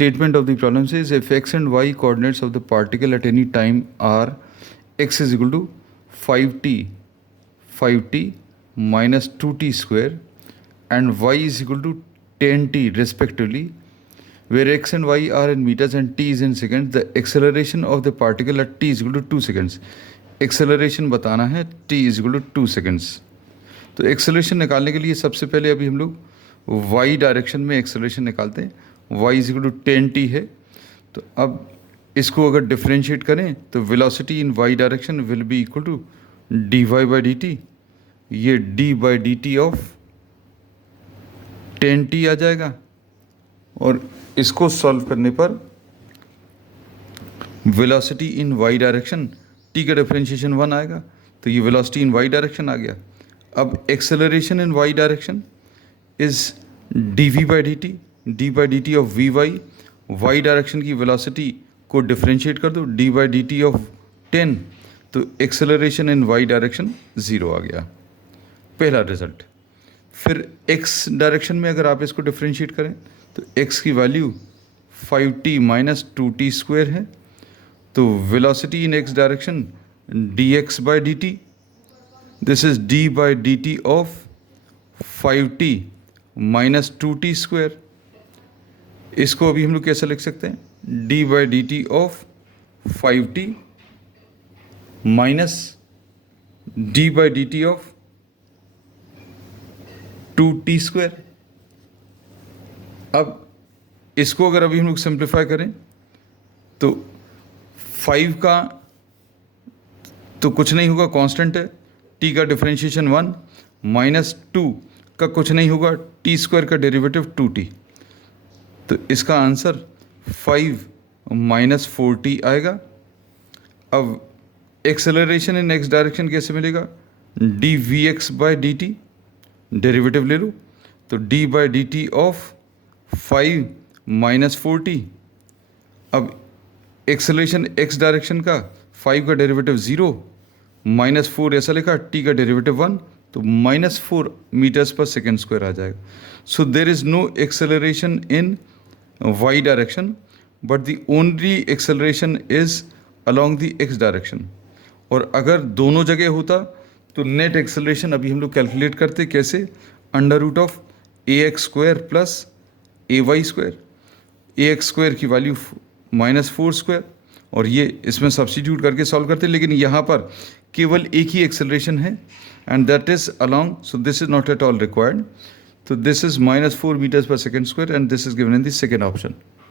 statement of the problem says if x and y coordinates of the particle at any time are x is equal to 5t minus 2t square and y is equal to 10t respectively, where x and y are in meters and t is in seconds, the acceleration of the particle at t is equal to 2 seconds. Acceleration बताना है t is equal to 2 seconds. तो acceleration निकालने के लिए सबसे पहले अभी हम लोग y डायरेक्शन में acceleration निकालते हैं. y is equal to 10t है. तो अब इसको अगर डिफ्रेंशिएट करें तो velocity in y direction will be equal to dy by dt. ये d by D T of 10t आ जाएगा और इसको सॉल्व करने पर velocity in y direction t का डिफरेंशिएशन 1 आएगा, तो ये वेलोसिटी इन y डायरेक्शन आ गया. अब acceleration in y direction is dv by D T, D by D T of V Y direction की वेलोसिटी को डिफरेंशिएट कर दो d by D T of 10, तो एक्सेलरेशन इन y डायरेक्शन 0 आ गया. पहला रिजल्ट. फिर x डायरेक्शन में अगर आप इसको डिफरेंशिएट करें तो x की value 5t minus 2t square है, तो velocity in x direction dx by D T, this is d by D T of 5t minus 2t square. इसको अभी हम लोग कैसे लिख सकते हैं? d by D T of 5t minus d by D T of 2t square. अब इसको अगर अभी हम लोग सिंप्लीफाई करें तो 5 का तो कुछ नहीं होगा, कांस्टेंट है. t का डिफरेंशिएशन 1 माइनस 2 का कुछ नहीं होगा, t स्क्वायर का डेरिवेटिव 2t. तो इसका आंसर 5 माइनस 4t आएगा. अब एक्सेलरेशन इन x डायरेक्शन कैसे मिलेगा? D V X by D T, derivative ले लो, तो d by D T of 5 minus 4t. अब एक्सेलरेशन x डायरेक्शन का 5 का डेरिवेटिव 0 माइनस 4 ऐसा लिखा, t का डेरिवेटिव 1, तो माइनस 4 मीटर्स पर सेकेंड स्क्वायर आ जाएगा. So there is no acceleration in y direction but the only acceleration is along the x direction. और अगर दोनों जगह होता तो नेट एक्सेलरेशन अभी हम लोग कैलकुलेट करते कैसे? Under root of A X square plus A Y square. A X square की वैल्यू माइनस 4 स्क्वायर और ये इसमें सब्स्टिट्यूट करके सॉल्व करते, लेकिन यहाँ पर केवल एक ही एक्सेलरेशन है and that is along, so this is not at all required. So this is minus 4 meters per second square and this is given in the second option.